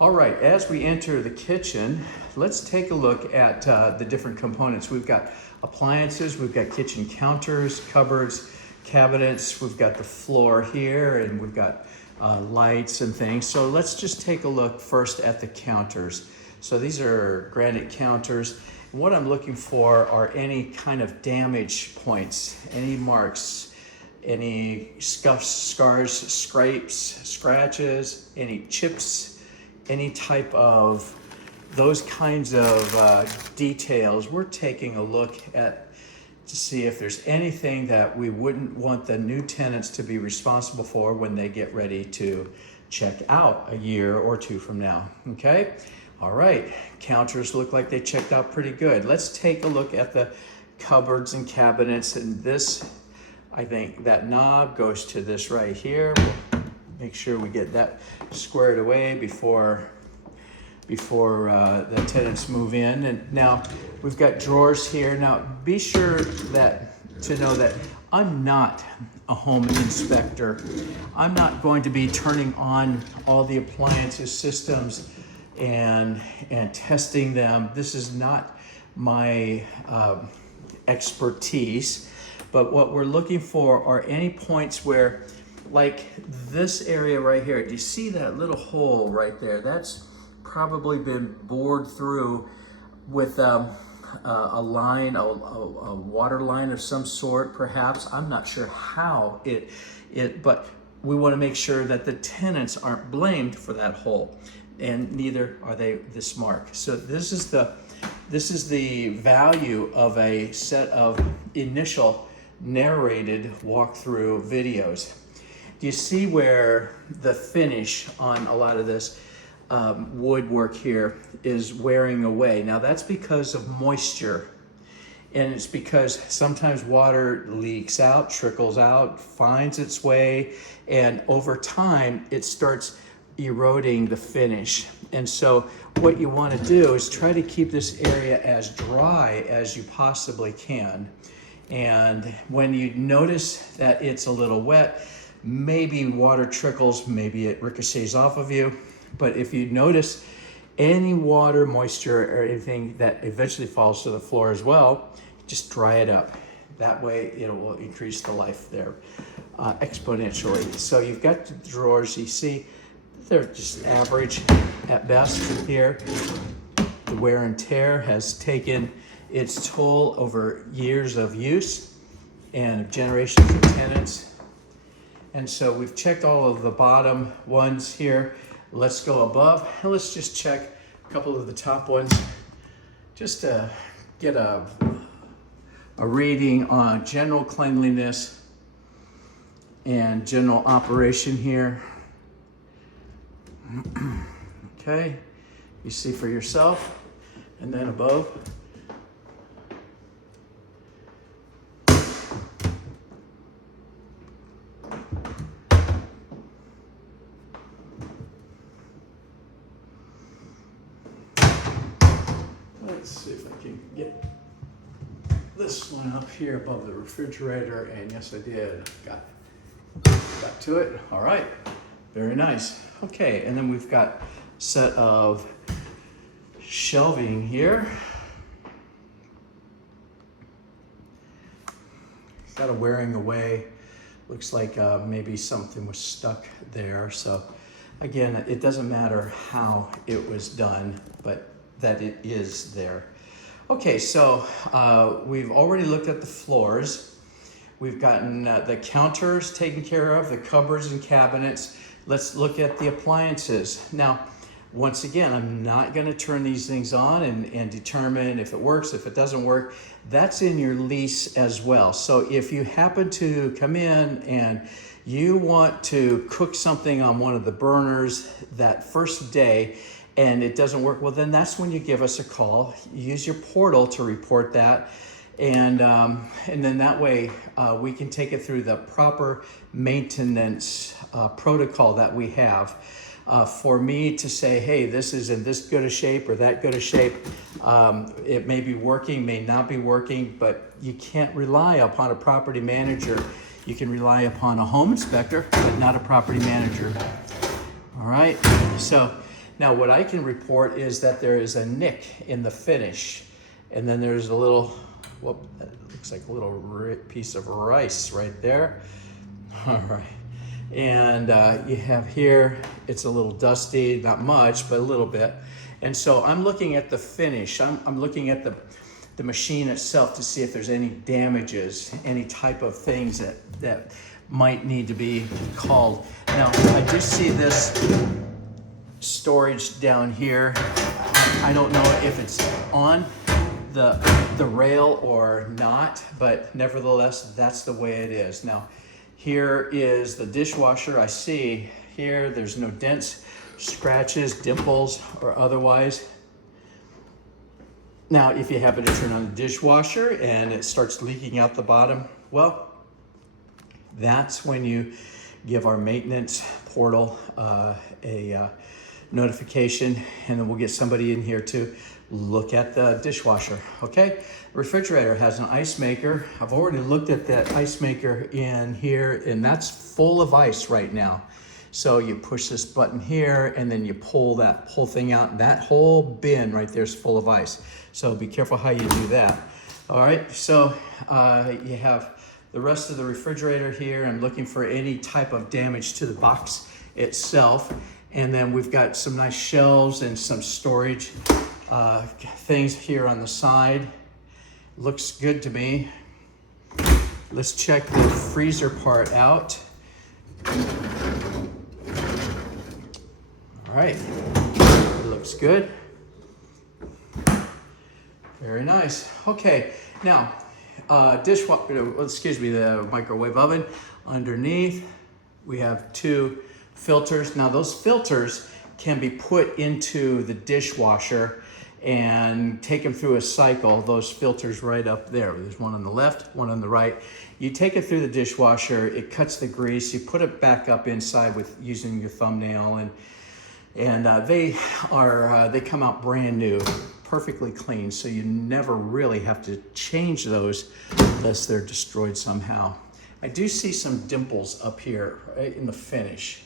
All right, as we enter the kitchen, let's take a look at the different components. We've got appliances, we've got kitchen counters, cupboards, cabinets, we've got the floor here, and we've got lights and things. So let's just take a look first at the counters. So these are granite counters. And what I'm looking for are any kind of damage points, any marks, any scuffs, scars, scrapes, scratches, any chips, any type of those kinds of details. We're taking a look at to see if there's anything that we wouldn't want the new tenants to be responsible for when they get ready to check out a year or two from now. Okay, all right, counters look like they checked out pretty good. Let's take a look at the cupboards and cabinets, and this, I think that knob goes to this right here. We'll make sure we get that squared away before the tenants move in. And now we've got drawers here. Now be sure to know that I'm not a home inspector. I'm not going to be turning on all the appliances systems and testing them. This is not my expertise. But what we're looking for are any points where, like this area right here, do you see that little hole right there? That's probably been bored through with a line, a water line of some sort, perhaps. I'm not sure how but we want to make sure that the tenants aren't blamed for that hole, and neither are they this mark. So this is the value of a set of initial narrated walkthrough videos. Do you see where the finish on a lot of this woodwork here is wearing away? Now that's because of moisture, and it's because sometimes water leaks out, trickles out, finds its way, and over time it starts eroding the finish. And so what you want to do is try to keep this area as dry as you possibly can. And when you notice that it's a little wet, maybe water trickles, maybe it ricochets off of you. But if you notice any water, moisture, or anything that eventually falls to the floor as well, just dry it up. That way it will increase the life there exponentially. So you've got the drawers, you see, they're just average at best here. The wear and tear has taken its toll over years of use and generations of tenants. And so we've checked all of the bottom ones here. Let's go above and let's just check a couple of the top ones just to get a reading on general cleanliness and general operation here. Okay, you see for yourself, and then above. Let's see if I can get this one up here above the refrigerator, and yes I did, got to it. All right, very nice. Okay, and then we've got a set of shelving here. Got a wearing away. Looks like maybe something was stuck there. So again, it doesn't matter how it was done, but that it is there. Okay, so we've already looked at the floors. We've gotten the counters taken care of, the cupboards and cabinets. Let's look at the appliances. Now, once again, I'm not going to turn these things on and determine if it works, if it doesn't work. That's in your lease as well. So if you happen to come in and you want to cook something on one of the burners that first day and it doesn't work, well, then that's when you give us a call. Use your portal to report that. And then that way we can take it through the proper maintenance protocol that we have. For me to say, hey, this is in this good a shape or that good a shape, it may be working, may not be working, but you can't rely upon a property manager. You can rely upon a home inspector, but not a property manager. All right, so Now, what I can report is that there is a nick in the finish, and then there's a little, whoop, that looks like a little piece of rice right there. All right. And you have here, it's a little dusty, not much, but a little bit. And so I'm looking at the finish. I'm looking at the machine itself to see if there's any damages, any type of things that might need to be called. Now, I do see this storage down here. I don't know if it's on the rail or not, but nevertheless, that's the way it is. Now, here is the dishwasher. I see here there's no dents, scratches, dimples, or otherwise. Now, if you happen to turn on the dishwasher and it starts leaking out the bottom, well, that's when you give our maintenance portal a notification, and then we'll get somebody in here to look at the dishwasher, okay? Refrigerator has an ice maker. I've already looked at that ice maker in here, and that's full of ice right now. So you push this button here, and then you pull that whole thing out, and that whole bin right there is full of ice. So be careful how you do that. All right, so you have the rest of the refrigerator here. I'm looking for any type of damage to the box itself. And then we've got some nice shelves and some storage things here on the side. Looks good to me. Let's check the freezer part out. All right, it looks good. Very nice. Okay, now the microwave oven. Underneath, we have two filters. Now those filters can be put into the dishwasher and take them through a cycle. Those filters right up there. There's one on the left, one on the right. You take it through the dishwasher, it cuts the grease, you put it back up inside with using your thumbnail, and they come out brand new, perfectly clean, so you never really have to change those unless they're destroyed somehow. I do see some dimples up here right in the finish.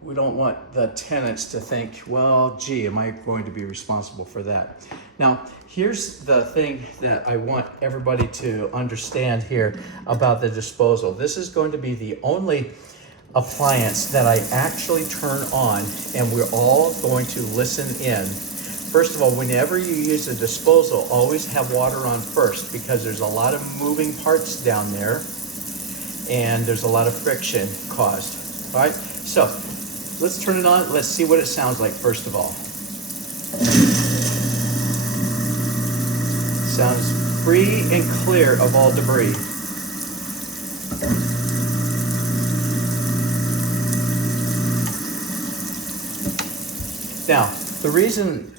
We don't want the tenants to think, well, gee, am I going to be responsible for that? Now, here's the thing that I want everybody to understand here about the disposal. This is going to be the only appliance that I actually turn on, and we're all going to listen in. First of all, whenever you use a disposal, always have water on first, because there's a lot of moving parts down there and there's a lot of friction caused. All right, so let's turn it on. Let's see what it sounds like first of all. Sounds free and clear of all debris. Now, the reason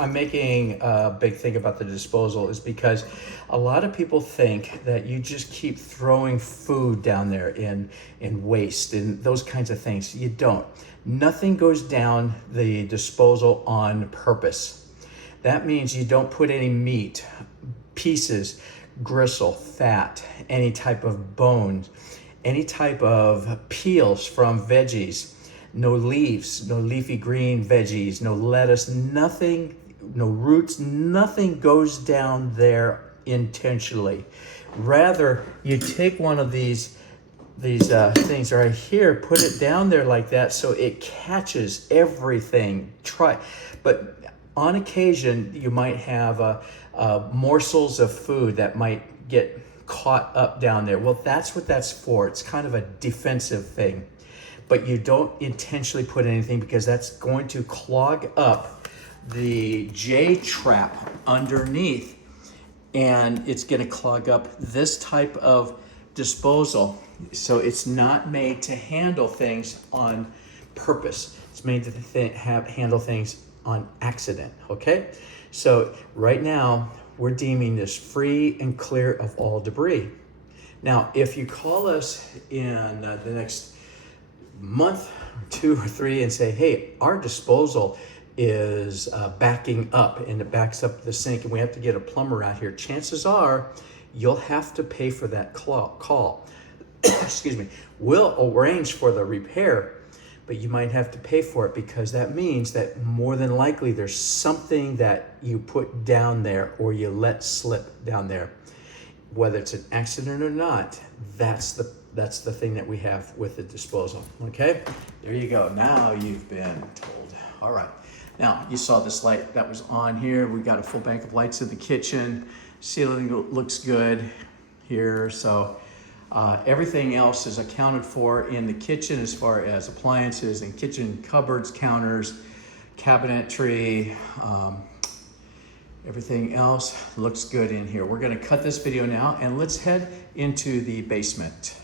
I'm making a big thing about the disposal is because a lot of people think that you just keep throwing food down there in waste and those kinds of things. You don't. Nothing goes down the disposal on purpose. That means you don't put any meat, pieces, gristle, fat, any type of bones, any type of peels from veggies, no leaves, no leafy green veggies, no lettuce, nothing, no roots, nothing goes down there intentionally. Rather, you take one of these things right here, put it down there like that so it catches everything. But on occasion, you might have morsels of food that might get caught up down there. Well, that's what that's for. It's kind of a defensive thing. But you don't intentionally put anything, because that's going to clog up the J-trap underneath, and it's going to clog up this type of disposal. So it's not made to handle things on purpose. It's made to handle things on accident, okay? So right now, we're deeming this free and clear of all debris. Now, if you call us in the next month, 2 or 3, and say, hey, our disposal is backing up and it backs up the sink and we have to get a plumber out here, chances are you'll have to pay for that call. Excuse me. We'll arrange for the repair, but you might have to pay for it because that means that more than likely there's something that you put down there or you let slip down there. Whether it's an accident or not, that's the thing that we have with the disposal, okay? There you go, now you've been told. All right, now you saw this light that was on here. We got a full bank of lights in the kitchen. Ceiling looks good here, so everything else is accounted for in the kitchen as far as appliances and kitchen cupboards, counters, cabinetry, everything else looks good in here. We're gonna cut this video now and let's head into the basement.